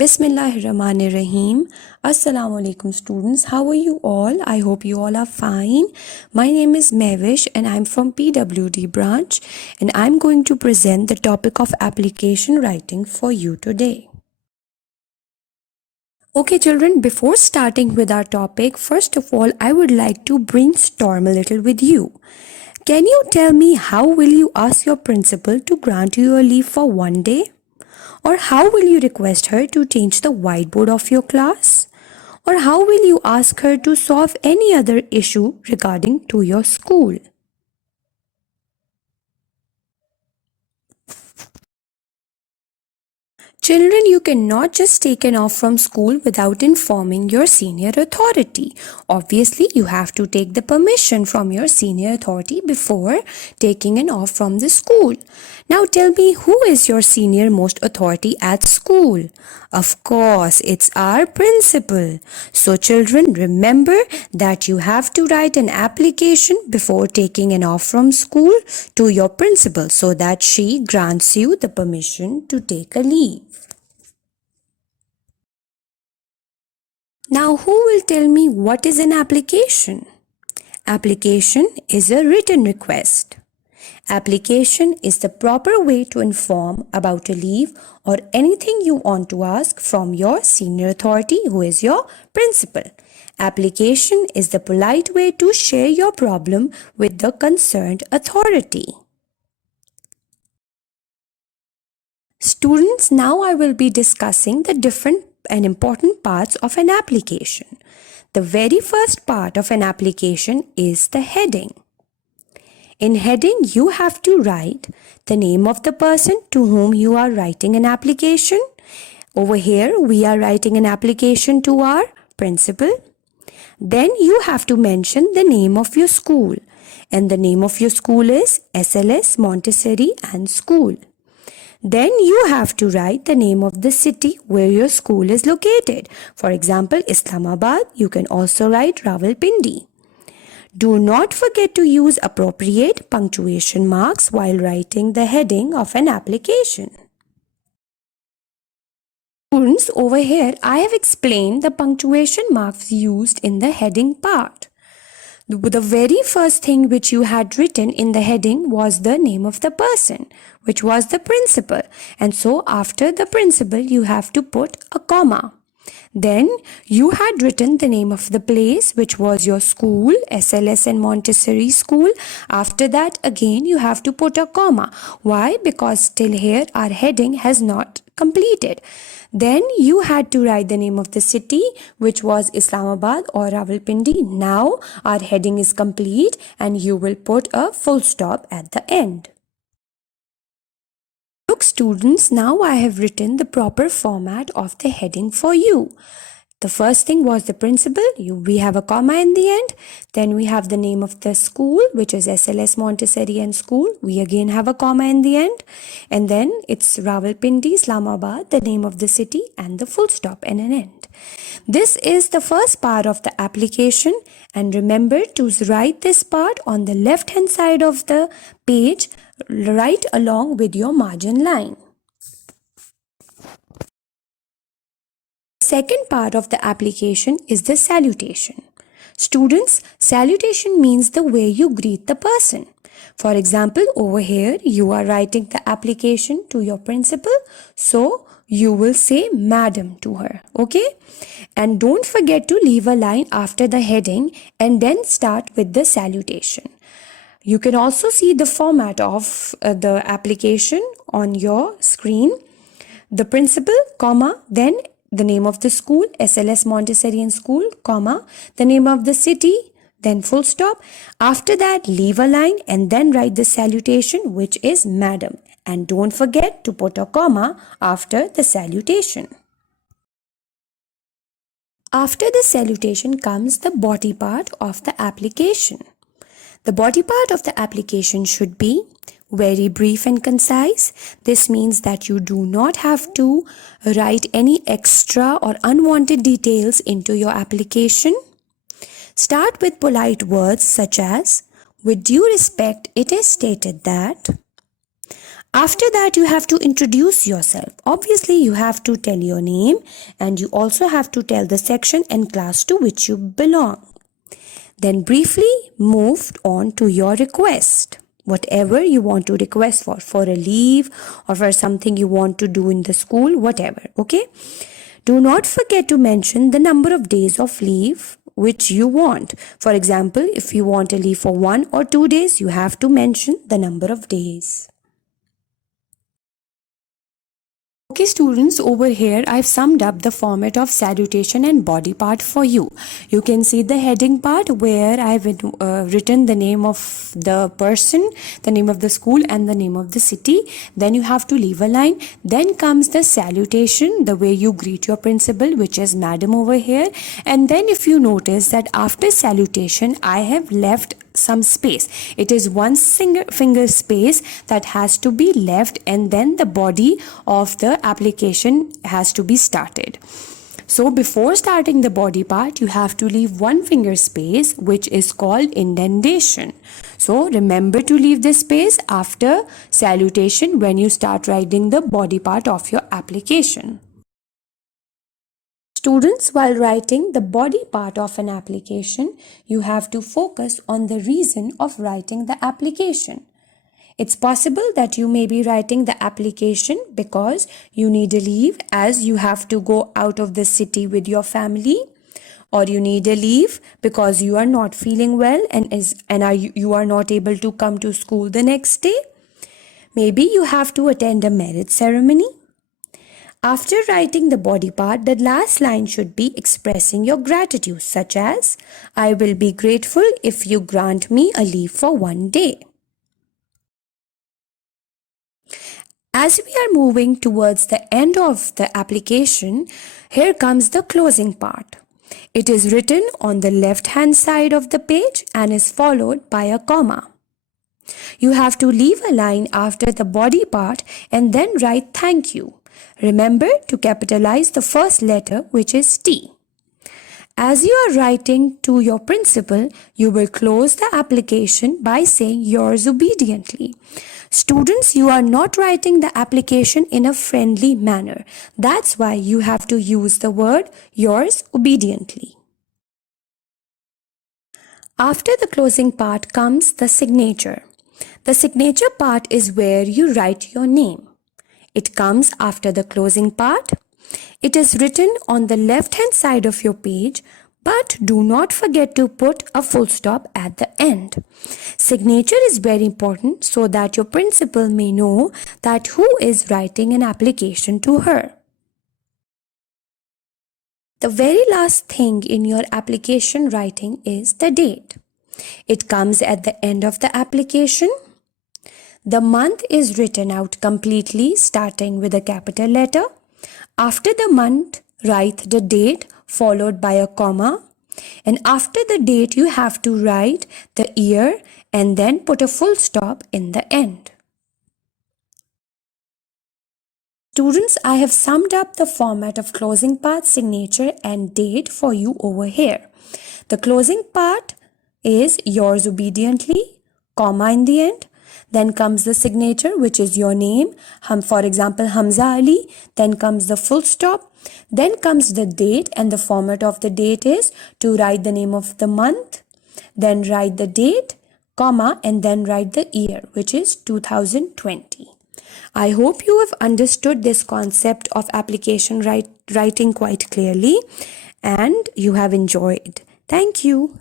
Bismillahirrahmanirrahim. Assalamu alaikum students. How are you all? I hope you all are fine. My name is Mevish and I'm from PWD branch and I'm going to present the topic of application writing for you today. Okay children, before starting with our topic, first of all I would like to brainstorm a little with you. Can you tell me how will you ask your principal to grant you a leave for one day? Or how will you request her to change the whiteboard of your class? Or how will you ask her to solve any other issue regarding to your school? Children, you cannot just take an off from school without informing your senior authority. Obviously, you have to take the permission from your senior authority before taking an off from the school. Now tell me, who is your senior most authority at school? Of course, it's our principal. So children, remember that you have to write an application before taking an off from school to your principal so that she grants you the permission to take a leave. Now, who will tell me what is an application? Application is a written request. Application is the proper way to inform about a leave or anything you want to ask from your senior authority, who is your principal. Application is the polite way to share your problem with the concerned authority. Students, now I will be discussing the different and important parts of an application. The very first part of an application is the heading. In heading, you have to write the name of the person to whom you are writing an application. Over here, we are writing an application to our principal. Then you have to mention the name of your school. And the name of your school is SLS Montessori and School. Then you have to write the name of the city where your school is located. For example, Islamabad. You can also write Rawalpindi. Do not forget to use appropriate punctuation marks while writing the heading of an application. Students, over here I have explained the punctuation marks used in the heading part. The very first thing which you had written in the heading was the name of the person, which was the principal. And so after the principal, you have to put a comma. Then you had written the name of the place, which was your school, SLS and Montessori School. After that, again, you have to put a comma. Why? Because till here our heading has not completed. Then you had to write the name of the city, which was Islamabad or Rawalpindi. Now our heading is complete and you will put a full stop at the end. Look students, now I have written the proper format of the heading for you. The first thing was the principal. We have a comma in the end. Then we have the name of the school, which is SLS Montessori and School. We again have a comma in the end. And then it's Rawalpindi, Islamabad, the name of the city, and the full stop and an end. This is the first part of the application. And remember to write this part on the left hand side of the page, right along with your margin line. Second part of the application is the salutation. Students, salutation means the way you greet the person. For example, over here you are writing the application to your principal, so you will say madam to her, okay? And don't forget to leave a line after the heading and then start with the salutation. You can also see the format of the application on your screen. The principal, comma, then the name of the school, SLS Montessori and School, comma, the name of the city, then full stop. After that, leave a line and then write the salutation, which is madam. And don't forget to put a comma after the salutation. After the salutation comes the body part of the application. The body part of the application should be very brief and concise. This means that you do not have to write any extra or unwanted details into your application. Start with polite words such as, with due respect, it is stated that. After that, you have to introduce yourself. Obviously, you have to tell your name and you also have to tell the section and class to which you belong. Then briefly move on to your request. Whatever you want to request for a leave or for something you want to do in the school, whatever, okay? Do not forget to mention the number of days of leave which you want. For example, if you want a leave for 1 or 2 days, you have to mention the number of days. Okay students, over here I've summed up the format of salutation and body part for you. You can see the heading part where I've written the name of the person, the name of the school and the name of the city. Then you have to leave a line. Then comes the salutation, the way you greet your principal, which is madam over here. And then if you notice that after salutation I have left some space. It is one finger space that has to be left, and then the body of the application has to be started. So before starting the body part, you have to leave one finger space, which is called indentation. So remember to leave this space after salutation when you start writing the body part of your application. Students, while writing the body part of an application, you have to focus on the reason of writing the application. It's possible that you may be writing the application because you need a leave as you have to go out of the city with your family, or you need a leave because you are not feeling well and you are not able to come to school the next day. Maybe you have to attend a marriage ceremony. After writing the body part, the last line should be expressing your gratitude, such as, I will be grateful if you grant me a leave for 1 day. As we are moving towards the end of the application, here comes the closing part. It is written on the left-hand side of the page and is followed by a comma. You have to leave a line after the body part and then write thank you. Remember to capitalize the first letter, which is T. As you are writing to your principal, you will close the application by saying yours obediently. Students, you are not writing the application in a friendly manner. That's why you have to use the word yours obediently. After the closing part comes the signature. The signature part is where you write your name. It comes after the closing part. It is written on the left-hand side of your page, but do not forget to put a full stop at the end. Signature is very important so that your principal may know that who is writing an application to her. The very last thing in your application writing is the date. It comes at the end of the application. The month is written out completely, starting with a capital letter. After the month, write the date followed by a comma. And after the date, you have to write the year and then put a full stop in the end. Students, I have summed up the format of closing part, signature and date for you over here. The closing part is yours obediently, comma in the end. Then comes the signature, which is your name, for example, Hamza Ali. Then comes the full stop. Then comes the date, and the format of the date is to write the name of the month, then write the date, comma, and then write the year, which is 2020. I hope you have understood this concept of application writing quite clearly and you have enjoyed. Thank you.